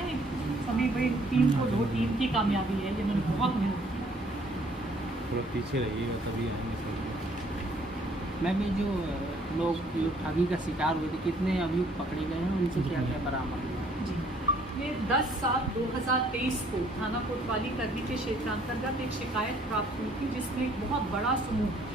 आए सभी भाई टीम को, दो टीम की कामयाबी है, जिन्होंने बहुत मेहनत की। थोड़ा पीछे रहिएगा तभी आएंगे सर। मैम ये जो लोग जो ठगी का शिकार हुए थे, कितने अभियुक्त पकड़े गए हैं, उनसे क्या क्या बरामद हुआ? जी, ये 10/7/2023 को थाना कोतवाली करनी के क्षेत्रांतर्गत एक शिकायत प्राप्त हुई थी, जिसमें एक बहुत बड़ा समूह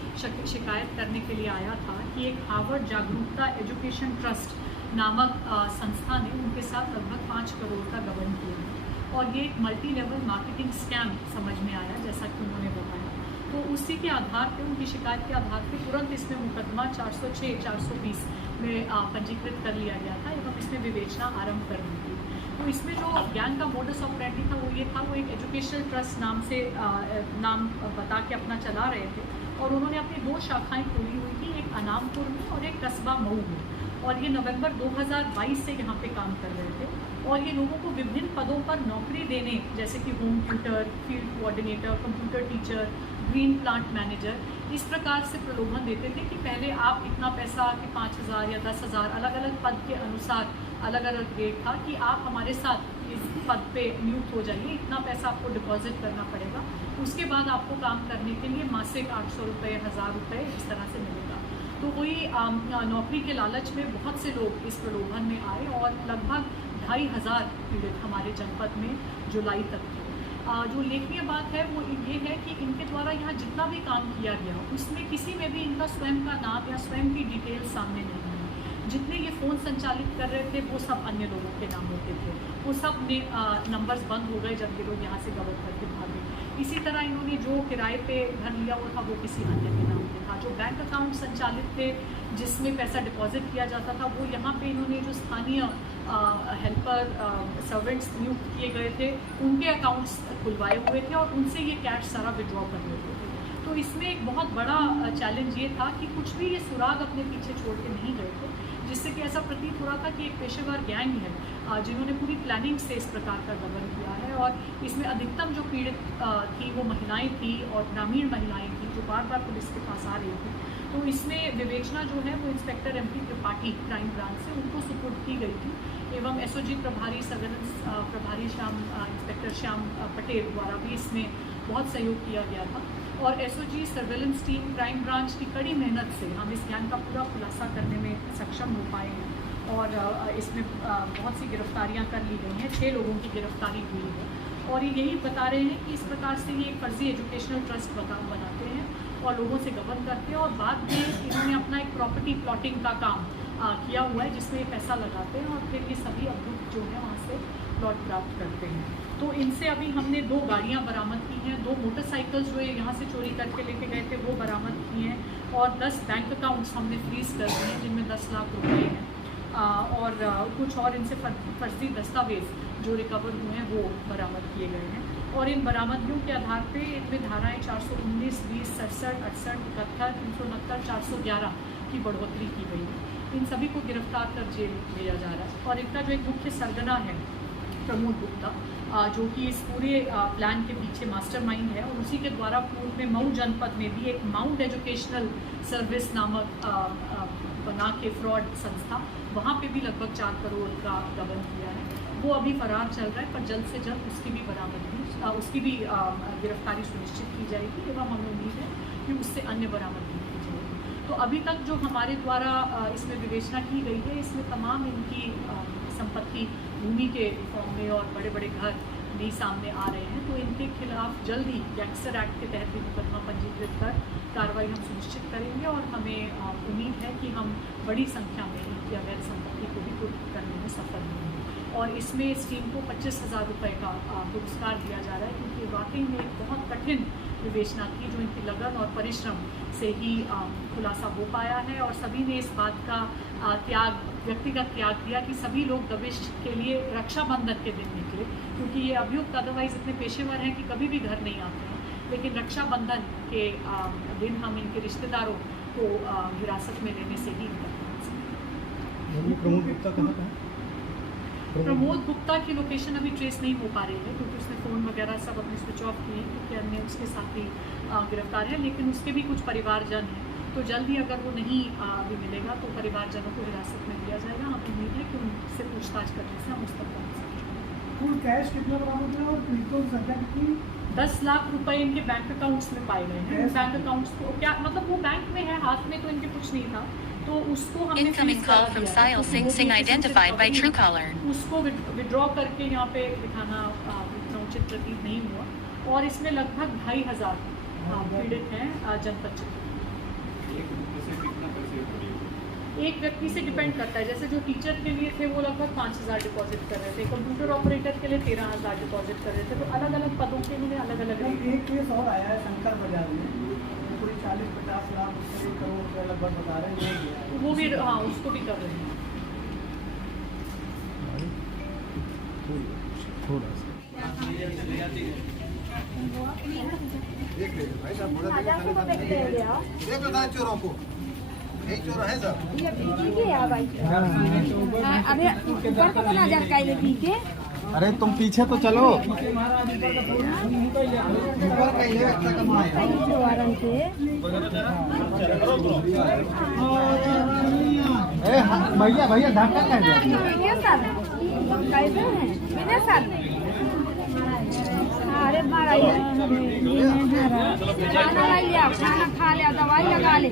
शिकायत करने के लिए आया था कि एक हार्वर्ड जागरूकता एजुकेशन ट्रस्ट नामक संस्था ने उनके साथ लगभग 5 करोड़ का गबन किया और ये एक मल्टी लेवल मार्केटिंग स्कैम समझ में आया, जैसा कि उन्होंने बताया। तो उसी के आधार पे, उनकी शिकायत के आधार पे तुरंत इसमें मुकदमा 406/420 में पंजीकृत कर लिया गया था एवं इसमें विवेचना आरंभ कर दी थी। तो इसमें जो गैंग का मोडस ऑपरेंडी था वो ये था, वो एक एजुकेशनल ट्रस्ट नाम से नाम बता के अपना चला रहे थे और उन्होंने अपनी 2 शाखाएं खोली हुई थी, एक अनामपुर में और एक कस्बा मऊ में, और ये नवंबर 2022 से यहाँ पे काम कर रहे थे और ये लोगों को विभिन्न पदों पर नौकरी देने, जैसे कि home tutor, field coordinator, computer teacher, green plant manager, इस प्रकार से प्रलोभन देते थे कि पहले आप इतना पैसा कि 5,000 या 10,000, अलग अलग पद के अनुसार अलग अलग रेट था कि आप हमारे साथ इस पद पे नियुक्त हो जाइए, इतना पैसा आपको डिपॉजिट करना पड़ेगा, उसके बाद आपको काम करने के लिए मासिक 800 रुपये, 1,000 रुपये इस तरह से मिलेगा। तो वही नौकरी के लालच में बहुत से लोग इस प्रलोभन में आए और लगभग 2,500 पीड़ित हमारे जनपद में जुलाई तक थे। जो उल्लेखनीय बात है वो ये है कि इनके द्वारा यहाँ जितना भी काम किया गया उसमें किसी में भी इनका स्वयं का नाम या स्वयं की डिटेल सामने नहीं आई। जितने ये फ़ोन संचालित कर रहे थे वो सब अन्य लोगों के नामों के थे, वो सब में नंबर्स बंद हो गए जब ये लोग यहाँ से गबन करके भागे। इसी तरह इन्होंने जो किराए पे घर लिया हुआ था वो किसी अन्य के नाम पे था। जो बैंक अकाउंट संचालित थे जिसमें पैसा डिपॉजिट किया जाता था वो यहाँ पे इन्होंने जो स्थानीय हेल्पर सर्वेंट्स नियुक्त किए गए थे उनके अकाउंट्स खुलवाए हुए थे और उनसे ये कैश सारा विड्रॉ कर लेते थे। तो इसमें एक बहुत बड़ा चैलेंज ये था कि कुछ भी ये सुराग अपने पीछे छोड़ के नहीं गए थे, जिससे कि ऐसा प्रतीत हो रहा था कि एक पेशेवर गैंग है जिन्होंने पूरी प्लानिंग से इस प्रकार का गबन किया है। और इसमें अधिकतम जो पीड़ित थी वो महिलाएं थी और ग्रामीण महिलाएं थी जो बार बार पुलिस के पास आ रही थी। तो इसमें विवेचना जो है वो inspector MP Tripathi crime branch से उनको सुपुर्द की गई थी एवं SOG प्रभारी सर्वेलेंस प्रभारी इंस्पेक्टर श्याम पटेल द्वारा भी इसमें बहुत सहयोग किया गया था। और SOG surveillance team crime branch की कड़ी मेहनत से हम इस गैंग का पूरा खुलासा करने में सक्षम हो पाए हैं और इसमें बहुत सी गिरफ्तारियां कर ली गई हैं। 6 लोगों की गिरफ्तारी हुई है और ये यही बता रहे हैं कि इस प्रकार से ये एक फर्जी एजुकेशनल ट्रस्ट बनाते हैं और लोगों से गबन करते हैं और बाद में इन्होंने अपना एक प्रॉपर्टी प्लॉटिंग का काम किया हुआ है जिसमें ये पैसा लगाते हैं और फिर ये सभी अभियुक्त जो है वहाँ से प्लॉट प्राप्त करते हैं। तो इनसे अभी हमने 2 गाड़ियाँ बरामद की हैं, 2 मोटरसाइकिल्स जो ये यहाँ से चोरी करके लेके गए थे वो बरामद किए हैं और 10 बैंक अकाउंट्स हमने फ्रीज कर दिए हैं जिनमें 10 लाख रुपए हैं और कुछ और इनसे फर्जी दस्तावेज जो रिकवर हुए हैं वो बरामद किए गए हैं। और इन बरामदगियों के आधार पे इनमें धाराएँ 419, 20, 67, 68, 71, 369, 411 की बढ़ोतरी की गई है। इन सभी को गिरफ्तार कर जेल भेजा जा रहा है और इनका जो एक मुख्य सरगना है प्रमोद गुप्ता जो कि इस पूरे प्लान के पीछे मास्टरमाइंड है और उसी के द्वारा पूर्व में मऊ जनपद में भी एक माउंट एजुकेशनल सर्विस नामक बना के फ्रॉड संस्था, वहाँ पे भी लगभग 4 करोड़ का गबन किया है। वो अभी फरार चल रहा है पर जल्द से जल्द उसकी भी बरामदगी उसकी भी गिरफ्तारी सुनिश्चित की जाएगी एवं हमें उम्मीद है कि उससे अन्य बरामदगी की जाएगी। तो अभी तक जो हमारे द्वारा इसमें विवेचना की गई है इसमें तमाम इनकी संपत्ति भूमि के फॉर्म में और बड़े बड़े घर भी सामने आ रहे हैं। तो इनके खिलाफ जल्द ही गैंगस्टर एक्ट के तहत भी मुकदमा पंजीकृत कर कार्रवाई हम सुनिश्चित करेंगे और हमें उम्मीद है कि हम बड़ी संख्या में इनकी अवैध संपत्ति को भी कुर्क करने में सफल होंगे। और इसमें इस टीम को 25,000 रुपये का पुरस्कार दिया जा रहा है क्योंकि वाकई में एक बहुत कठिन विवेचना थी जो इनकी लगन और परिश्रम से ही खुलासा हो पाया है और सभी ने इस बात का व्यक्तिगत त्याग दिया कि सभी लोग दबिश के लिए रक्षाबंधन के दिन निकले क्योंकि ये अभियुक्त अदरवाइज इतने पेशेवर हैं कि कभी भी घर नहीं आते हैं, लेकिन रक्षाबंधन के दिन हम इनके रिश्तेदारों को हिरासत में लेने से ही इनका प्रमोद गुप्ता कहाँ का? प्रमोद गुप्ता की लोकेशन अभी ट्रेस नहीं हो पा रही है क्योंकि उसने फ़ोन वगैरह सब अपने स्विच ऑफ किए हैं क्योंकि अन्य उसके साथ ही गिरफ्तार है, लेकिन उसके भी कुछ परिवारजन हैं। तो जल्द ही अगर वो नहीं अभी मिलेगा तो परिवारजनों को हिरासत में लिया जाएगा। हमें उम्मीद है कि उनसे पूछताछ करने से हम उस तक पहुँच सकेंगे। कुल कैश कितना बरामद हुआ और कुल संख्या कितनी? 10 लाख रुपए इनके बैंक अकाउंट्स में पाए गए हैं। Yes. बैंक अकाउंट्स को क्या मतलब वो बैंक में है, हाथ में तो इनके कुछ नहीं था, तो उसको हमने Incoming freeze call करा from दिया है। Sile तो Singh वो Singh भी identified by अभी Truecaller. उसको विड्रॉ करके यहाँ पे दिखाना इतना उचित प्रतीत नहीं हुआ। और इसमें लगभग 2,500 पीड़ित हैं जनपद चित्रकूट। एक व्यक्ति से डिपेंड करता है, जैसे जो टीचर के लिए थे वो लगभग 5,000 डिपॉजिट कर रहे थे, कंप्यूटर ऑपरेटर के लिए 13,000 डिपॉजिट कर रहे थे, तो अलग अलग पदों के लिए अलग अलग रेट। एक केस और आया है शंकर बाजार में, पूरी 40-50 लाख रुपये 1 करोड़ रुपये लगभग बता रहे हैं, वो गया है। वो भी हाँ उसको भी कर रहे हैं। थोड़ा सा चोरों को यही चोर है सर। अरे ऊपर को बना जा का ये पी के अरे तुम पीछे तो चलो। वारन से भैया भैया ढाका मेरे साथ कैसे हैं मेरे साथ। अरे मारा खाना लिया, खाना खा लिया, दवाई लगा ले।